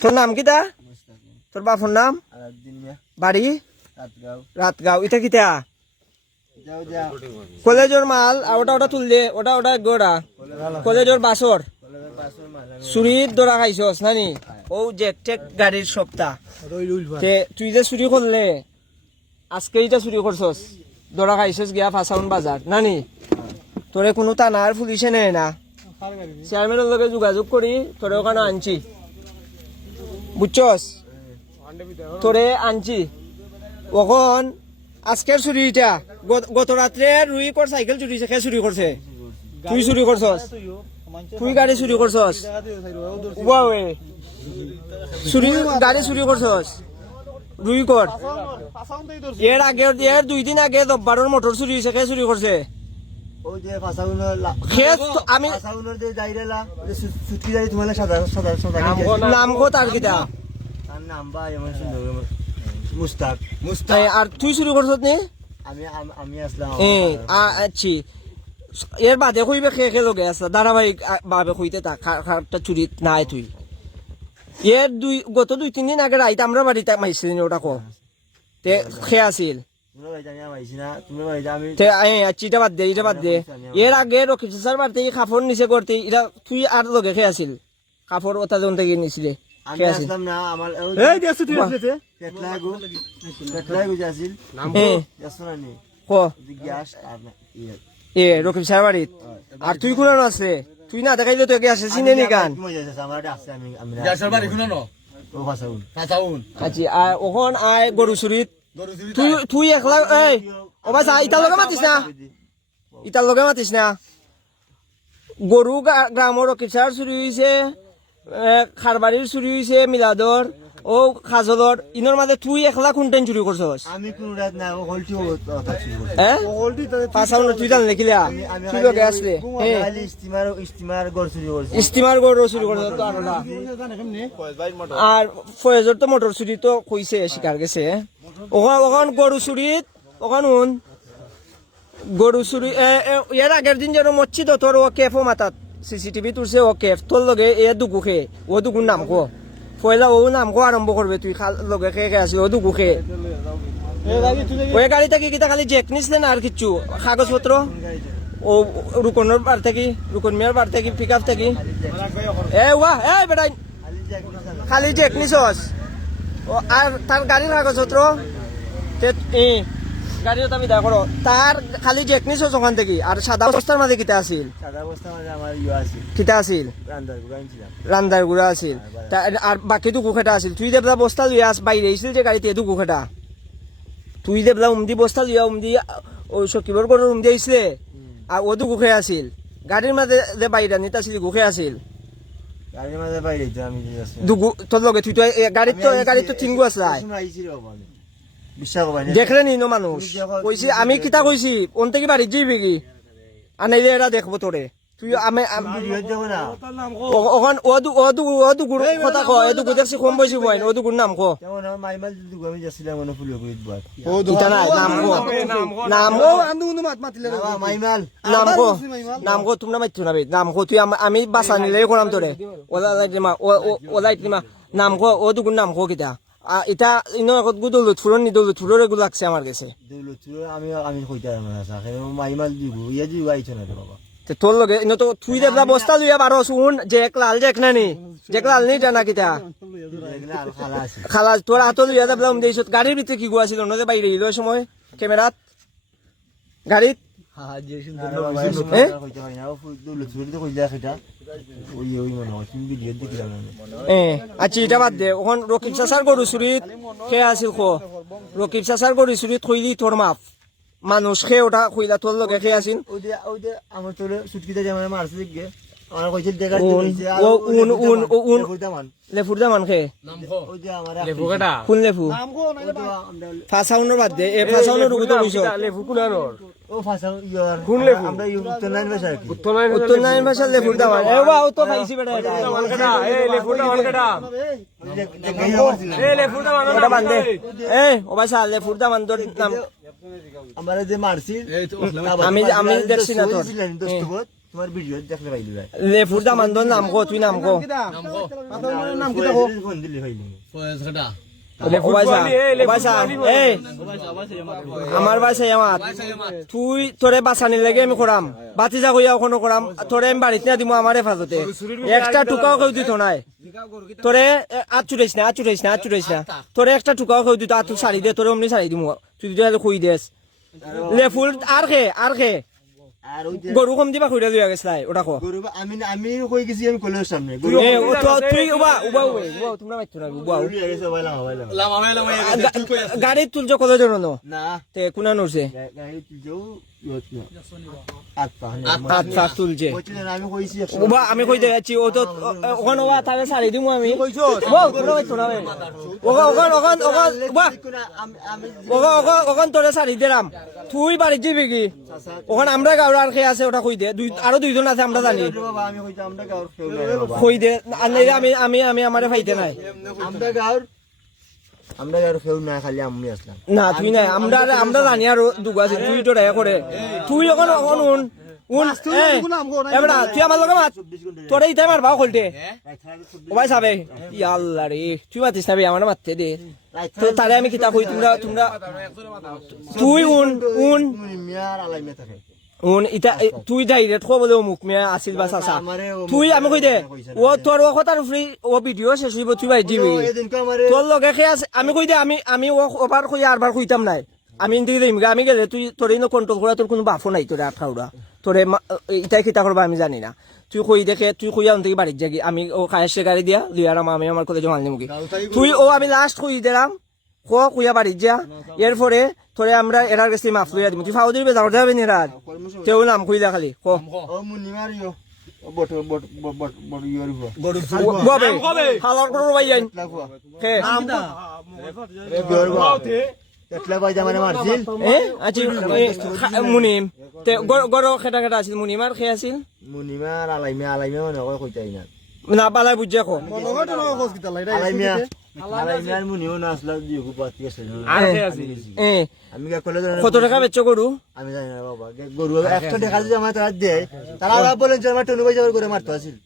তোর নাম কিতা? তোর বাপর নাম? বাড়ি? রাতগাঁও। এটা কিতা? কলেজের মাল। ওটা তুল দে। ওটা গোড়া কলেজের বাসর চুরির দরা খাইছস নানি? ও জেক টেক গাড়ির সপ্তাহ তুই যে চুরি করলে আজকে এটা চুরি করছস, দরা খাইছস গিয়া ফাঁসাউন বাজার নানি? তোরে কোনো থানার পুলিশে নেয় না, চেয়ারম্যানের লগে যোগাযোগ করি তোরে ওখানে আনছি, বুঝছস? তোরে আনছি ওখন। আজকের চুরিটা গত রাত্রে রুই কর সাইকেল চুরি চুরি করছে, তুই চুরি করছস, তুই গাড়ি চুরি করছস, চুরি গাড়ি চুরি করছস রুই কর। এর আগে এর 2 দিন আগে 10-12 মোটর চুরি হয়েছে, কে চুরি করছে? নাম কো তার কিটা? আর তুই চুরি করছত নি? আচ্ছা, এর বাদে কইবে খে লগে আছে ধারাবাহিক ভাবে কইতে থাক খারাপটা চুরি নাই তুই। এর গত 2-3 দিন আগে রাইতে আমরা বাড়িতে মাইছিলি ওটা কো তে খে আছিল? এটা বাদ দে। এর আগে রকিব স্যার বাড়িতে কাপড় নিচে করতে এটা তুই আর লগে খে আছিল? কাপড় ওটা জন থেকে নিছিলে রকিব স্যার বাড়িত। আর তুই কোন আছে? তুই না দেখাইলে তো একে আসে চিনে নি গান। আচ্ছা, আর ওখান আয় গরু চুরিত তুই একলা ইটার লগে মাতিস না। গরু গ্রামের রকিব স্যার চুরি হয়েছে, খারবাড়ির চুরি হয়েছে, মিলাদর ও খাজলর, ইনোর মাঝে তুই একলা কোনটেন চুরি করছস? তুই জান লিখিলা তুই লগে আসলে স্টিমার গড় চুরি করছ। আর ফয়েজর তো মোটর চুরি তো কইছে, শিকার গেছে। ওখান গরু চুরিত ওখান গরু চুরি এর আগের দিন যেন মসজিদ তোর ও কেফও মাতাত সিসিটিভি তুলছে, ও কেফ তোর লগে এ দুগু খে, ও দুগুর নাম কো পয়লা, ও নাম কো আরম্ভ করবে তুই লগে খে আসলে ও দুগু খে। ওই গাড়ি থেকে কিতা খালি জেক নিসলে না আর কিচ্ছু? কাগজপত্র ও রুকনের বার থেকে, রুকন মিয়ার বার থেকে, পিক আপ থেকে বেটাই খালি জেক নিছস? আর তার গাড়ির কাগজপত্র গাড়ি আমি দেখা করো, তার খালি জেক নিছস ওখান থেকে? আর সাদা বস্তার মাঝে কিতা আছিল? কিতা আছিল? রান্দার গুড়া আছিল। আর বাকি দুগু খেটা আছিল। তুই দেবলা বস্তা লইয়া আস বাইরে আইছিল যে গাড়িতে দুগু খেটা, তুই দেবলা উমদি বস্তা লইয়া উমদি ওই সকিবর গরুর উমদি আইসলে, আর ও দুগু খে আছিল। গাড়ির মাঝে যে বাইরে নিতা ছিল গুখে আছিল দুগু তোর লগে। তুই তো গাড়ির তো তিনগু আসলাই দেখলে নি মানুষ কইছি আমি কিতা কইছি ওন থেকে বাড়ি যাইবি কি আনাইলে এরা দেখবো তোরে। তুই আমি ওখান ওদুগুর কথা কো, এদুগু দেখছি কম বয়সী বইন, ওদুগুর নাম কো। নাম কো তোমরা মাইতো না নাম কো। তুই আমি বাসা নিলে করাম তোরে ওলাই নাম কো, ওদুগুর নাম কো কিতা? এটা ইনো আগত দৌলতপুর নি, দৌলতপুরের এগুলো লাগছে আমার কাছে। তোর লগে ইনো তো তুই দেবলা বস্তা লইয়া বারো শুন যে লাল জেক নানি, জেক লাল নি জানা কিতা খালা তোর হাত লইয়া দেবলা দিয়েছ। গাড়ির ভিতরে কি গুয়া ছিল নদে বাইরে গেল সময় ক্যামেরাত গাড়িত? আচ্ছা, এটা বাদ দে। ওখান রকিব চাচার গরু চুরিত খে আছিল খো, রকিব চাচার গরু চুরিত খইলি তোর মাপ মানুষ খে ওটা খইলা তোর লগে খে আছিল। লেফুর দামান খে কোন লেফু? ফাঁসাউনের বাদ দে, এ ফাঁসাউনের রুগুতো কইছ লেফু কুনানোর কোন লেফু? উত্তর নারায়ণ ভাষার লেফুর দামান। এ বা ও তো পাইছি বেটা, লেফুর দামান কেডা? লেফুর দামান ওটা বান্ধে। ও ভাষা লেফুর দামান তোর নাম আমারে যে মারছি আমি দেখছি না তোর তোমার ভিডিও দেখলে পাইলি ভাই লেফুর দামান্দর নাম কো তুই নাম কো নাম কি দেখো ফোন দিলি পাইলি আমার বাসা আমার তুই তোরে বাঁচানির লাগে আমি করাম বাতি যা কইয়া ওখানে করাম তোরে আমি বাড়িতে না দিব আমার হেফাজতে একটা টুকাও কেউ দিত নাই তোরে আট চুটাইস না তোরে একটা টুকাও কেউ দিত আত শাড়ি দে তোরে অমনি শাড়ি দিব তুই যদি খুই দেস লেফুল আর খে আর ওই যে গরু কম দিবা খুঁড়া লইয়া গেছলাই ওটা কো গরু আমি কই গেছি আমি কলেজের সামনে তুই উবা তোমরা বাইতো না উবা গাড়ি তুলছো কত জন না তে কোনা নরছে গাড়ি তুলছো আচ্ছা তুলছে আমি কইছি উবা আমি কই দেছি ও তো ওখানে ওয়া তারে সারি দিমু আমি তোমরা বাইতো না ওখান তোরে সারি দিলাম তুই বাড়ি যাবি কি ওখানে আমরা গাঁর আর খেয়ে আছে ওটা কই দে আরো দুইজন আছে আমরা জানি কই দে আমি আমারে ফাইতে নাই আমরা গাঁর কেউ না খালি আমি আসলাম না তুই নাই আমরা জানি আর দুগা আছে তুই তো রায় করে তুই ওখানে এবারে তুই আমার লগে মাত তোরে ইতাই মারবা কলতে ও ভাই সাবে ইয়াল্লা রে তুই মাতিস না আমার মারতে দে তো তারে আমি কিতা কই তোমরা তুই মিয়ার আলাইমে থাকে ইতা তুই ডাইরেক্ট কব দে মুখ মিয়া আসিল বা চাচা তুই আমি কই দে ও তোর ও কথার ফ্রি ও ভিডিও শেষ হইব তুই ভাই দিবি তোর লগে খে আছে আমি কই দে আমি ও ওবার কই আরবার কইতাম নাই আমি ইনদিকে দেইম আমি গেলে তুই তোর ইনো কন্ট্রোল করা তোর কোনো বাফও নাই তোরে আঠাউড়া তোরে ইতাই কিতা করবা আমি জানি না তুই কই দেখে তুই কইয়া থেকে বাড়ির যাগি আমি ও খায়ের গাড়ি দিয়া লিয়ারাম আমি আমার কলেজে মাল নিমুকি তুই ও আমি লাস্ট কই দিলাম কুইয়া বাড়ির যা এরপরে তোরে আমরা এরার গেছি মাফ লইয়া দিব তুই ফাউদির বেজার যাবে নি রাত তেও নাম কইলা খালি ক ও মুনি মারিও বট ইয়র গবে হালার করো ভাই যাই কে একলা ভাই জামানে মারছিল আচ্ছা মুনিম তে গরো খেটা আছিল মুনিমার খে আছিল মুনিমার আলাইমে মনে কই কইতাই না না বালাই বুঝা কো আলাইমিয়ার মুনিও না আসলা দিগু পাতি আছে আমি কলেজ কত টাকা বেচছো গরু আমি জানি না বাবা গরু একটা টাকা যদি আমার তারা দেয় তারা আবার বলেন যে আমার টনু ভাই যাবার করে মারতে আসিল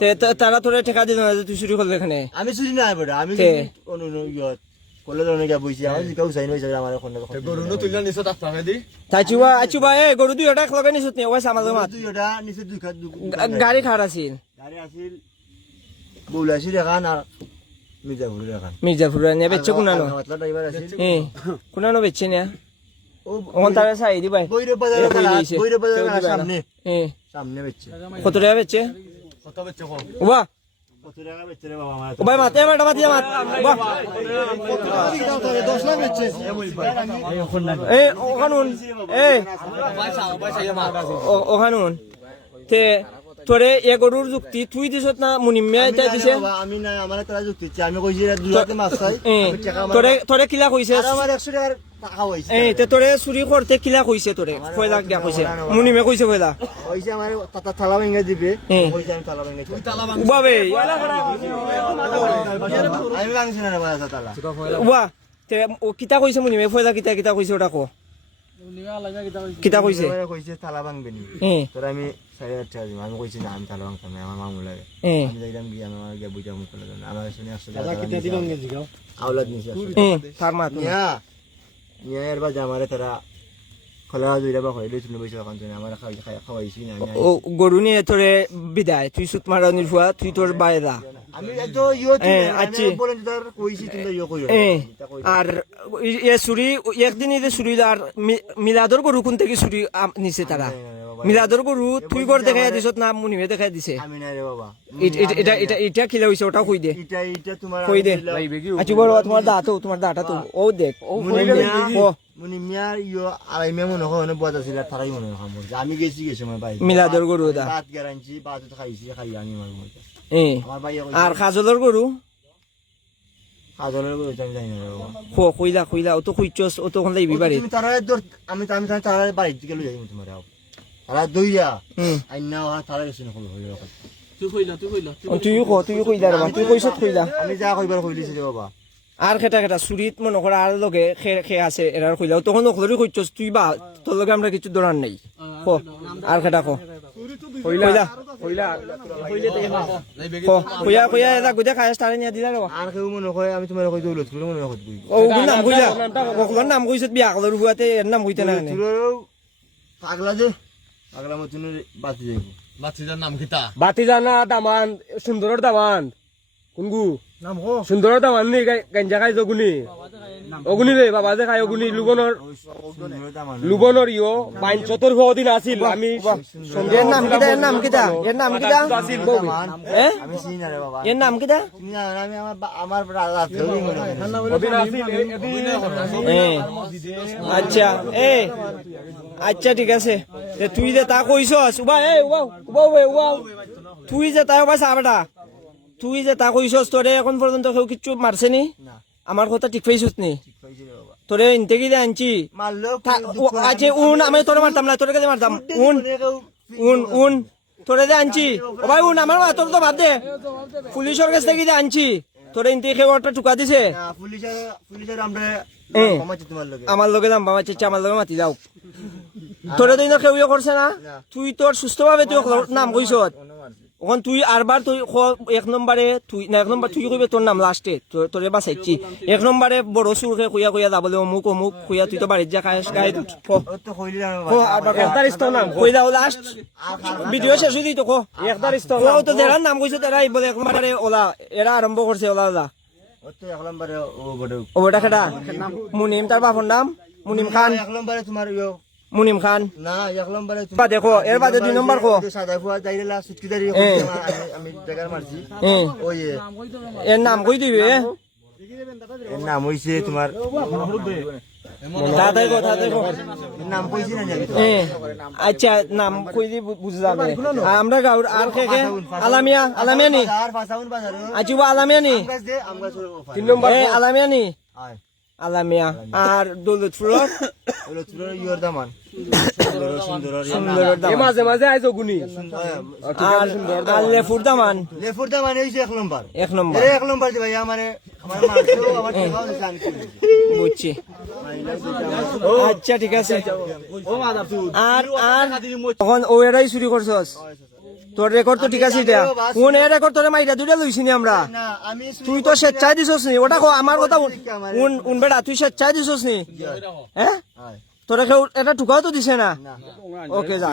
তে তারা তোরে টাকা দিল না তুই চুরি করলে এখানে আমি চুরি না বড় আমি কোন ইয়ত কলেজ অনেক বইছি আমি জিকাও চাই নই আমার এখন গরু ন তুইলা নিছ তাফা দি তাইচুবা আচুবা এ গরু দুই ওটা লগে নিছত নি ওই সামাল মাত দুইটা নিচে দুই খাত গাড়ি খাড় আছিল গাড়ি আছিল বউলাসি দেখান আর মির্জাপুর নে বেচছো কোনানো কোনানো বেচছে না ওখান তারা চাই দিবাই সামনে সামনে বেচছে কত টাকা বেচছে বাহ কত টাকা বেচছে রে বাবা আমার ভাই মাতে বেটা মাতি মাত বাহ 10 লাখ বেচছে এ ওখানুন এ ওখানুন তে তোরে এ গরুর যুক্তি তুই দিছত না মুনিমিয়া এটা দিছে আমি না আমার তারা যুক্তি আমি কইছি দুলাতে মাছ চাই তোরে কিলা কইছে আমার 100 টাকার টাকা হইছে তে তোরে চুরি করতে কিলা কইছে তোরে কয়লা দিয়া কইছে মুনিমে কইছে কয়লা কইছে আমার তাতা থালা ভাঙা দিবে কইছে আমি থালা ভাঙা তুই তালা ভাঙা বাবে আমি ভাঙছি না রে বাবা তালা ওয়া তে ও কিতা কইছে মুনিমে ফয়লা কিতা কইছে ওটা কো কিতা কইছে কইছে থালা ভাঙবে নি তোর আমি 8.5 টাকা আমি কইছি না আমি তালা ভাঙতাম না আমার মামু লাগে আমি যাইলাম গিয়ে আমার গিয়ে বুঝা মুখ করে দেন আমার শুনে 100 টাকা কিতা দিবেন গেছি গাও আওলাদ নিছে তার মা নিয়া এর বাদ আমারে তারা খলা দুইটা বা কইলে তুমি বইছো এখন তুমি আমার খাওয়াইছি না ও গরু নিয়ে তোরে বিদায় তুই সুত মারানির ফুয়া তুই তোর বাইরা আমি তো ইয়ো আমি বলেন তোর কইছি তুমি ইয়ো কইও আর এ সুরি একদিন এতে সুরি আর মিলাদর গরু কোন থেকে সুরি নিছে তারা মিলাদর গরু তুই গর দেখাই দিছত না মুনিমে দেখাই দিছে আমি না রে বাবা এটা কিলা হইছে ওটা কই দে এটা তোমার কই দে আচ্ছা বড় তোমার দাটা তো ও দেখ ও মুনিমিয়ার ইয়ো আলাই মে মনে হয় বড় ছিল তারাই মনে হয় আমি গেছি আমার ভাই মিলাদর গরু দা ভাত গ্যারান্টি ভাত খাইছি খাই আমি আমার ভাই আর খাজলর গরু কাজলের গরু আমি জানি না বাবা কইলা ও তো কইছস ও তো কোন লাইবি বাড়ি তুমি তারা আমি তারা বাড়ি থেকে লই যাই তোমার তারা দইয়া আইনা তারা গেছে না হইলো তুই কইলা তুই কইলা রে তুই কইছত কইলা আমি যা কইবার কইলিছি রে বাবা আর খেটা চুরিত মনে করা আর লগে খে আছে এরার কইলা তখন ওখলরি কইছস তুই বা তোর লগে আমরা কিছু দরার নাই কো আর খেটা কো কইলা কইয়া এটা গুদে খায় স্টারে নিয়া দিলা রে আর কেউ মনে হয় আমি তোমার কই দৌলত করে মনে হয় কই ও গুন নাম কইলা ওগুলোর নাম কইছত বিয়া কলর বুয়াতে এর নাম কইতে না নে পাগলা যে পাগলা মতন বাতি যাইব বাচ্চাটার নাম কিতা বাতি জানা দামান সুন্দরের দামান কোনগু নাম কো সুন্দরের দামান নি গাঞ্জা খাই জগুনি অগুনি রে বাবা যে খাই অগুনি লুবনর ইয়ো বাইন চতুর দিন আছিল আমি এর নাম কিটা আমি চিনি না রে বাবা এর নাম কিটা চিনি না আমি আমার রাত কেউ মনে হয় ওদিন আছিল আচ্ছা আচ্ছা ঠিক আছে তুই যে তা কইছস উবা তুই যে তাই বাস আবেটা তুই যে তা কইছস তোরে এখন পর্যন্ত কেউ কিচ্ছু মারছে নি না আমার কথা ঠিক পাইছস নি পাইছি রে বাবা তোরে ইনতে কি আনছি মারলো আচ্ছা আমি তোরে মারতাম না তোরে কাছে মারতাম উন তোরে যে আনছি ও ভাই আমার তোর তো ভাব দে পুলিশের কাছ থেকে আনছি তোরে ইনতে কেউ একটা টুকা দিছে না পুলিশের আমরা কমাচ্ছি তোমার লগে আমার লগে যাম বাবা চেষ্টা আমার লগে মাতি যাও তোরে তো কেউ করছে না তুই তোর সুস্থ ভাবে তুই নাম কইছ ওখান তুই আরবার তুই এক নম্বরে তুই না এক নম্বর তুই কইবে তোর নাম লাস্টে তোরে বাঁচাইছি এক নম্বরে বড় সুরকে কইয়া যাবলে অমুক কইয়া তুই তো বাড়ির যা খাস গায়ে ও তো কইলি না একদারিস্ত নাম কই দাও লাস্ট ভিডিও শেষ হই তো কো একদারিস্ত ও তো যারা নাম কইছে তারা বলে এক নম্বরে ওলা এরা আরম্ভ করছে ওলা ও তো এক নম্বরে ও বড় ও বেটা খেটা মুনিম তার বাপর নাম মুনিম খান এক নম্বরে তোমার ইয়ো মুনিম খান না এক নম্বরে বা দেখো এর বাদে 2 নম্বর কো সাদা ফুয়া যাইলা সুটকিদারি আমি জায়গার মারছি ওই এর নাম কই দিবে এর নাম হইছে তোমার তাড়াতাড়ি কো এর নাম কইছি না জানি তো আচ্ছা নাম কই দি বুঝলাম আমরা গাউর আর কে আলামিয়া নি আর ফাসাউন বাজার আচ্ছা বা আলামিয়া নি আমরা ছোট 3 নম্বর আলামিয়া নি আয় আলামিয়া আর দৌলতপুর হলো ছোট ইয়র দামান সুন্দর সুন্দর এ মাঝে মাঝে আইছ অগুনি আর লেফুর দামান লেফুর দামান হইছে এক নম্বর এক নম্বর এক নম্বর ভাই আমার মারছো আমার টাকাও দিছে আমি বুঝছি আচ্ছা ঠিক আছে আর তখন ও এরাই চুরি করছস তোর রেকর্ড তো ঠিক আছে এটা কোন এ রেকর্ড তোরে মাইরা দুইটা লইছি নি আমরা না আমি তুই তো স্বেচ্ছায় দিছস নি ওটা আমার কথা উন বেটা তুই স্বেচ্ছায় দিছস নি হ্যাঁ তোরা কেউ এটা ঠুকাও তো দিছে না ওকে যা